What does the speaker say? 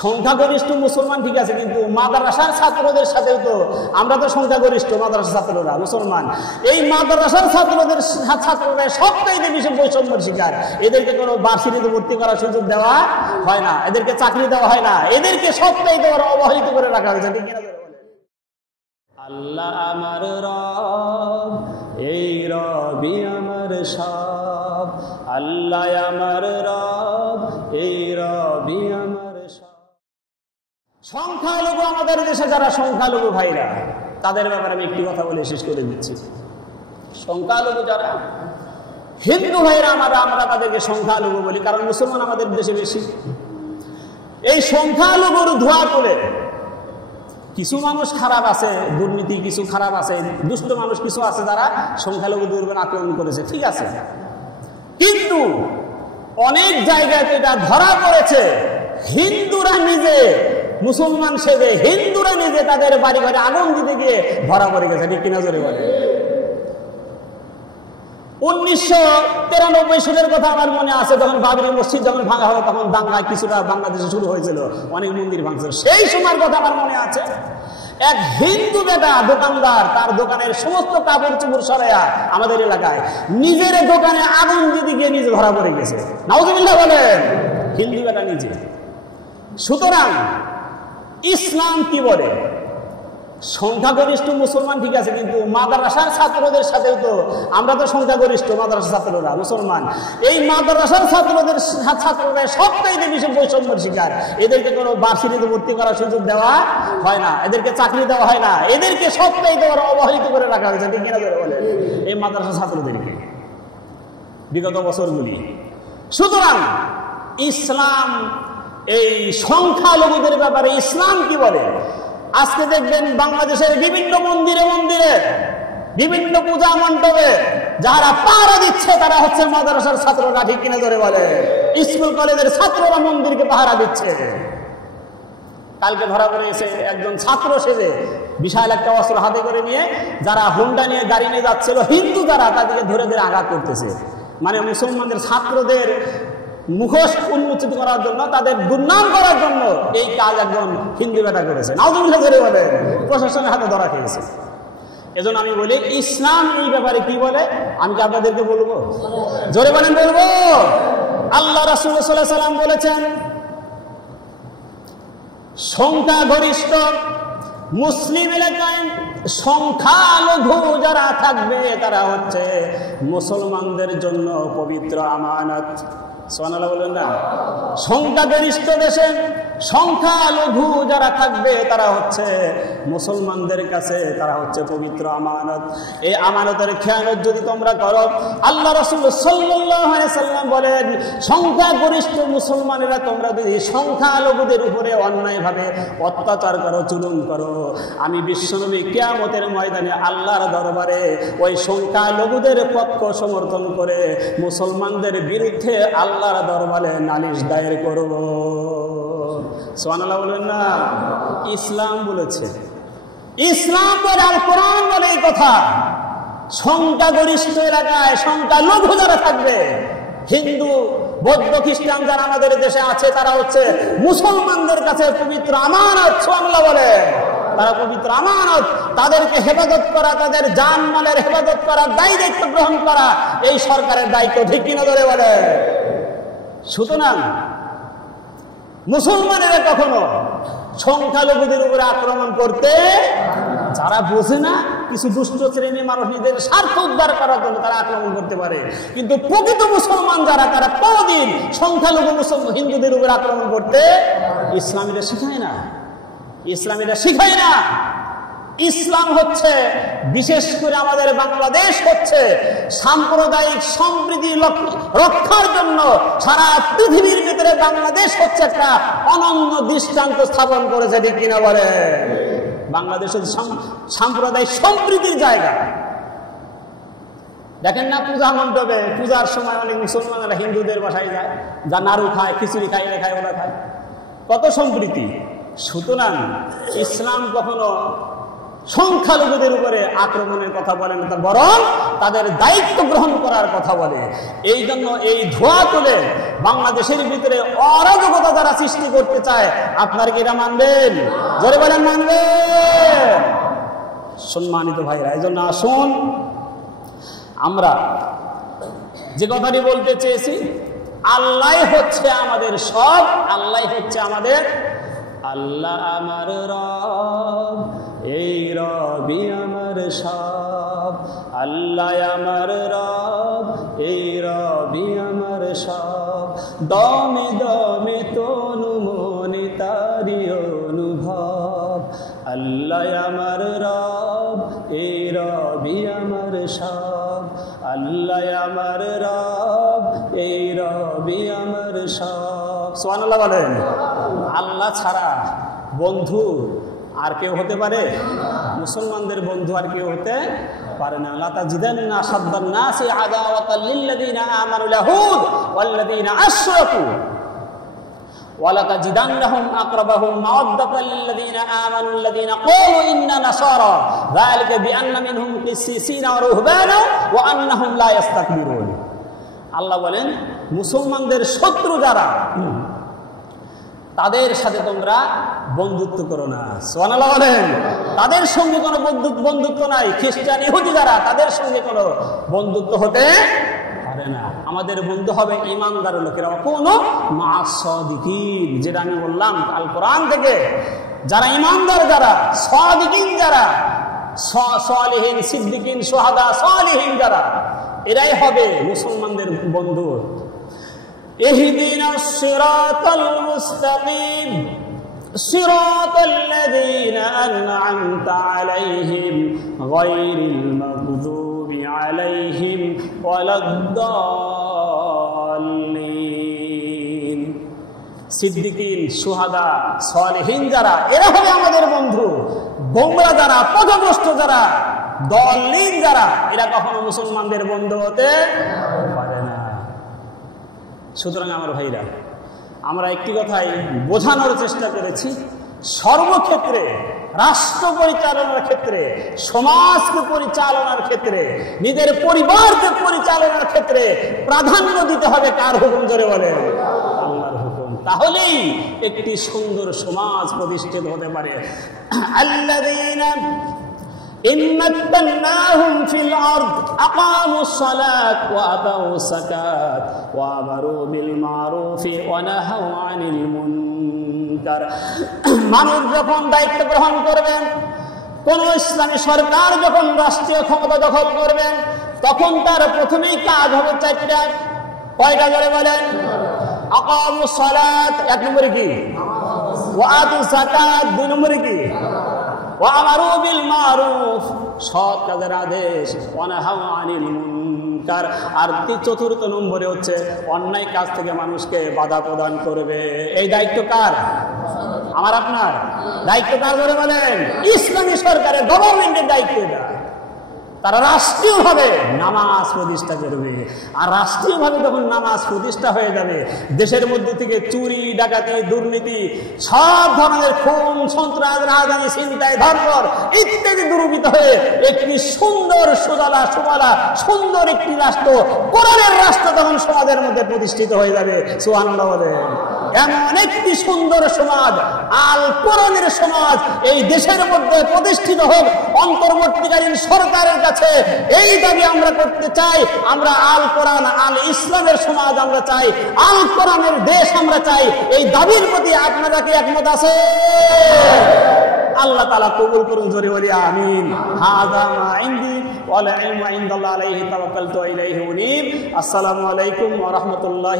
সংখ্যাগরিষ্ঠ মুসলমান ঠিক আছে, কিন্তু মাদ্রাসার ছাত্রদের সাথে তো আমরা তো সংখ্যাগরিষ্ঠ মাদ্রাসার ছাত্ররা মুসলমান, এই মাদ্রাসার ছাত্ররা সবটাইতে বেশি বৈষম্যের শিকার। এদেরকে কোনো ভার্সিটিতে ভর্তি করার সুযোগ দেওয়া হয় না, এদেরকে চাকরি দেওয়া হয় না, এদেরকে সবটাইতে অবহেলিত করে রাখা হয়েছে। ঠিক কিনা? আল্লাহ আমার রব, এই রবি আমার সব, আল্লাহ আমার রব, এই রবি আমার সব। সংখ্যালঘু আমাদের দেশে যারা সংখ্যালঘু ভাইরা, তাদের ব্যাপারে আমি একটি কথা বলে শেষ করে দিচ্ছি। সংখ্যালঘু যারা হিন্দু ভাইরা আমরা তাদেরকে সংখ্যালঘু বলি, কারণ মুসলমান আমাদের দেশে বেশি। এই সংখ্যালঘুর ধোয়া তুলে কিছু মানুষ খারাপ আছে, দুর্নীতি কিছু খারাপ আছে, দুষ্ট মানুষ কিছু আছে যারা সংখ্যালঘু দুর্বল আক্রমণ করেছে, ঠিক আছে। কিন্তু অনেক জায়গায় এটা ধরা পড়েছে হিন্দুরা নিজে মুসলমান সেজে, হিন্দুরা নিজে তাদের বাড়ি ঘরে আগুন দিতে গিয়ে ধরা পড়ে গেছে। ঠিক কিনা জোরে বলে? 1993 সালের কথা আমার মনে আছে, যখন বাবরি মসজিদ যখন ভাঙা হলো, তখন দাঙ্গা কিছুটা বাংলাদেশে শুরু হয়েছিল, অনেক মন্দির ভাঙছিল। সেই সময়ের কথা আমার মনে আছে, এক হিন্দু বেটা দোকানদার তার দোকানের সমস্ত কাপড় চোপড় সরাইয়া আমাদের এলাকায় নিজের দোকানে আগুন দিতে গিয়ে নিজে ধরা পড়ে গেছে। নাউজুবিল্লাহ বলেন, হিন্দু বেটা নিজে। সুতরাং ইসলাম কি বলে? সংখ্যাগরিষ্ঠ মুসলমান ঠিক আছে, কিন্তু মাদ্রাসার ছাত্রদের সাথে তো আমরা তো সংখ্যাগরিষ্ঠ মাদ্রাসার ছাত্ররা মুসলমান, এই মাদ্রাসার ছাত্ররা সবটাইতে বেশি বৈষম্যের শিকার। এদেরকে কোনো ভার্সিটিতে ভর্তি করার সুযোগ দেওয়া হয় না, এদেরকে চাকরি দেওয়া হয় না, এদেরকে সবটাইতে অবহেলিত করে রাখা হয়েছে। ঠিক কিনা বলে? এই মাদ্রাসার ছাত্রদেরকে বিগত বছরগুলি। সুতরাং ইসলাম এই সংখ্যালঘুদের ব্যাপারে ইসলাম কি বলে? আজকে দেখবেন বাংলাদেশের বিভিন্ন মন্দিরে মন্দিরে, বিভিন্ন পূজা মণ্ডপে যারা পাহারা দিচ্ছে তারা হচ্ছে মাদ্রাসার ছাত্ররা। ঠিক কিনা ধরে বলে? স্কুল কলেজের ছাত্ররা মন্দিরকে পাহারা দিচ্ছে। কালকে ধরা পড়ে গেছে একজন ছাত্র সেজে বিশাল একটা অস্ত্র হাতে করে নিয়ে, যারা হোন্ডা নিয়ে গাড়ি নিয়ে যাচ্ছিল হিন্দু যারা, তাদেরকে ধরে ধরে আঘাত করতেছে। মানে মুসলমানদের ছাত্রদের মুখোশ উন্মোচিত করার জন্য, তাদের দুর্নাম করার জন্য এই কাজ একজন হিন্দু বেটা করেছে। নাউজুবিল্লাহ জোরে বলে, প্রশাসনের হাতে ধরা খেয়েছে। এজন্য আমি বলি ইসলাম এই ব্যাপারে কি বলে আমি কি আপনাদেরকে বলবো? জোরে বলেন, বলবো। আল্লাহ রাসূল সাল্লাল্লাহু আলাইহি ওয়াসাল্লাম বলেছেন, সংখ্যাগরিষ্ঠ মুসলিম এলাকায় সংখ্যালঘু যারা থাকবে তারা হচ্ছে মুসলমানদের জন্য পবিত্র আমানত। সুবহানাল্লাহ বলেন না? সংখ্যাগরিষ্ঠ দেশে সংখ্যালঘু যারা থাকবে তারা হচ্ছে মুসলমানদের কাছে তারা হচ্ছে পবিত্র আমানত। এই আমানতের খেয়ানত যদি তোমরা করো, আল্লাহ রাসূল সাল্লাল্লাহু আলাইহি সাল্লাম বলেন, সংখ্যাগরিষ্ঠ মুসলমানেরা তোমরা যদি সংখ্যালঘুদের উপরে অন্যায়ভাবে অত্যাচার করো, জুলুম করো, আমি বিশ্বনবী কিয়ামতের ময়দানে আল্লাহর দরবারে ওই সংখ্যালঘুদের পক্ষ সমর্থন করে মুসলমানদের বিরুদ্ধে আল্লাহর দরবারে নালিশ দায়ের করব। সুবহানাল্লাহ বলেন না? ইসলাম বলেছে, ইসলাম বলে, আল কোরআন বলে এই কথা। সংখ্যাগরিষ্ঠ এলাকায় সংখ্যালঘু যারা থাকবে, হিন্দু বৌদ্ধ খ্রিস্টান যারা আমাদের দেশে আছে, তারা হচ্ছে মুসলমানদের কাছে পবিত্র আমানত। সুবহানাল্লাহ বলে, তারা পবিত্র আমানত। তাদেরকে হেফাজত করা, তাদের জান মালের হেফাজত করা, দায়িত্ব গ্রহণ করা এই সরকারের দায়িত্ব। ঠিক কিনা ধরে বলে? সুতরাং মুসলমানেরা কখনো সংখ্যালঘুদের উপরে আক্রমণ করতে, যারা বোঝে না, কিছু দুষ্ট শ্রেণীর মানুষ নিজের স্বার্থ উদ্ধার করার জন্য তারা আক্রমণ করতে পারে, কিন্তু প্রকৃত মুসলমান যারা, তারা কোনদিন সংখ্যালঘু হিন্দুদের উপরে আক্রমণ করতে ইসলামীরা শিখায় না। ইসলামীরা শিখায় না। ইসলাম হচ্ছে, বিশেষ করে আমাদের বাংলাদেশ হচ্ছে সাম্প্রদায়িক সম্প্রীতি রক্ষার জন্য সারা পৃথিবীর ভিতরে বাংলাদেশ হচ্ছে একটা অনন্য দৃষ্টান্ত স্থাপন করেছে। ঠিক কিনা বলে? বাংলাদেশের সাম্প্রদায়িক সম্প্রীতির জায়গা। দেখেন না, পূজা মণ্ডপে পূজার সময় অনেক মুসলমানরা হিন্দুদের বাসায় যায়, যা নাড়ু খায়, খিচুড়ি খায়, এরা খায়, ওরা খায়, কত সম্প্রীতি। সুতরাং ইসলাম কখনো সংখ্যালঘুদের উপরে আক্রমণের কথা বলে না, বরং তাদের দায়িত্ব গ্রহণ করার কথা বলে। এই জন্য এই ধোঁয়া তুলে বাংলাদেশের ভিতরে অরাজকতা যারা সৃষ্টি করতে চায়, আপনার কি এটা মানবেন? জোরে বলেন মানবেন? সম্মানিত ভাইরা, এই জন্য আসুন আমরা যে কথাটি বলতে চেয়েছি, আল্লাহ হচ্ছে আমাদের সব, আল্লাহ হচ্ছে আমাদের আল্লাহ আমার রব, এই রবি আমার সব, আল্লাহ আমার রব, এই রবি আমার সব, দমে দমে তনু মনে তারি অনুভব, আল্লাহ আমার রব, এই রবি আমার সব, আল্লাহ আমার রব, এই রবি আমার সব। সুবহানাল্লাহ বলেন। আল্লাহ ছাড়া বন্ধু আর কেউ হতে পারে? মুসলমানদের বন্ধু আর কেউ হতে পারে না। লা তাজিদান্না আশাদ্দান নাসি আদাওয়াতাল লিল্লাযিনা আমানুল ইয়াহুদ ওয়াল্লাযিনা আশরাকু ওয়া লা তাজিদান্নাহুম আকরাবাহুম মাওয়াদ্দাতাল লিল্লাযিনা আমানুল্লাযিনা ক্বালু ইন্না নাসারা যালিকা বিআন্না মিনহুম কিসসিসিনা ওয়া রুহবানা ওয়া আন্নাহুম লা ইস্তাকবিরুন। আল্লাহ বলেন, মুসলমানদের শত্রু যারা, তাদের সাথে তোমরা বন্ধুত্ব করো না। সুবহানাল্লাহ বলেন। তাদের সঙ্গে কোনো বন্ধুত্ব নাই। খ্রিস্টান ইহুদি যারা, তাদের সঙ্গে কোনো বন্ধুত্ব হতে পারে না। আমাদের বন্ধু হবে ঈমানদার লোকেরা, কোনো মা'আস-সাদিকিন, যেটা আমি বললাম আল কোরআন থেকে, যারা ঈমানদার, যারা সাদিকিন, যারা সালিহিন, সিদ্দিকিন, শুহাদা, সালিহিন যারা, এরাই হবে মুসলমানদের বন্ধু। ইহদিনাস সিরাতাল মুস্তাকিম সিরাতাল লাযীনা আন'আমতা আলাইহিম গায়রিল মাগযুবি আলাইহিম ওয়ালাদ-দাল্লিন। সিদ্দিকিন, শুহাদা, সালিহিন যারা, এরা হবে আমাদের বন্ধু। গোমরা যারা, পথভ্রষ্ট যারা, দলিন যারা, এরা কখনো মুসলমানদের বন্ধু হতে পারে না। সুতরাং আমার ভাইরা, আমরা একটি কথাই বোঝানোর চেষ্টা করেছি, সর্বক্ষেত্রে, রাষ্ট্র পরিচালনার ক্ষেত্রে, সমাজকে পরিচালনার ক্ষেত্রে, নিজের পরিবারকে পরিচালনার ক্ষেত্রে প্রাধান্য দিতে হবে কার হুকুম? জোরে বলেন, আল্লাহর হুকুম। তাহলেই একটি সুন্দর সমাজ প্রতিষ্ঠিত হতে পারে। আল্লাযীনা إن مكناهم في الأرض أقاموا الصلاة وآتوا الزكاة وأمروا بالمعروف ونهوا عن المنكر। মানুষ যখন দায়িত্ব গ্রহণ করবেন, কোন ইসলামী সরকার যখন রাষ্ট্রীয় ক্ষমতা দখল করবেন, তখন তার প্রথমেই কাজ হবে চারটা। কয়টা করে বলেন? আকামুস সালাত এক নম্বরে কি? ওয়া আতুজ যাকাত দুই নম্বরে কি? ওয়া আমারু বিল মারুফ সৎ কাজের আদেশ, ওয়া নাহাউ আনিল মুনকার, আর চতুর্থ নম্বরে হচ্ছে অন্যায় কাজ থেকে মানুষকে বাধা প্রদান করবে। এই দায়িত্ব কার? আমার আপনার। দায়িত্ব কার ধরে বলেন? ইসলামী সরকারের, গভর্নমেন্টের দায়িত্ব এটা। তারা রাষ্ট্রীয়ভাবে নামাজ প্রতিষ্ঠা করবে। আর রাষ্ট্রীয়ভাবে যখন নামাজ প্রতিষ্ঠা হয়ে যাবে, দেশের মধ্যে থেকে চুরি, ডাকাতি, দুর্নীতি, সব ধরনের খুন, সন্ত্রাস, রাজধানী, ছিনতাই, ধর্ষণ ইত্যাদি দূরীভূত হয়ে একটি সুন্দর সুজলা সুফলা সুন্দর একটি রাষ্ট্র, কোরআনের রাষ্ট্র তখন সমাজের মধ্যে প্রতিষ্ঠিত হয়ে যাবে। সুবহানাল্লাহ বলেন। এমন একটি সুন্দর সমাজ, আল কোরআনের সমাজ এই দেশের মধ্যে প্রতিষ্ঠিত হোক। অন্তর্বর্তীকালীন সরকারের কাছে এই দাবি আমরা করতে চাই। আমরা আল কোরআন, আল ইসলামের সমাজ আমরা চাই, আল কোরআনের দেশ আমরা চাই। এই দাবির প্রতি আপনারা কি একমত আছে? আল্লাহ তাআলা কবুল করুন, জোরে বলি আমিন। হাযা মা ইনদি ওয়া লা ইলমু ইনদাল্লাহি আলাইহি তাওয়াক্কালতু ওয়া ইলাইহি উনীব। আসসালামু আলাইকুম ওয়া রাহমাতুল্লাহি।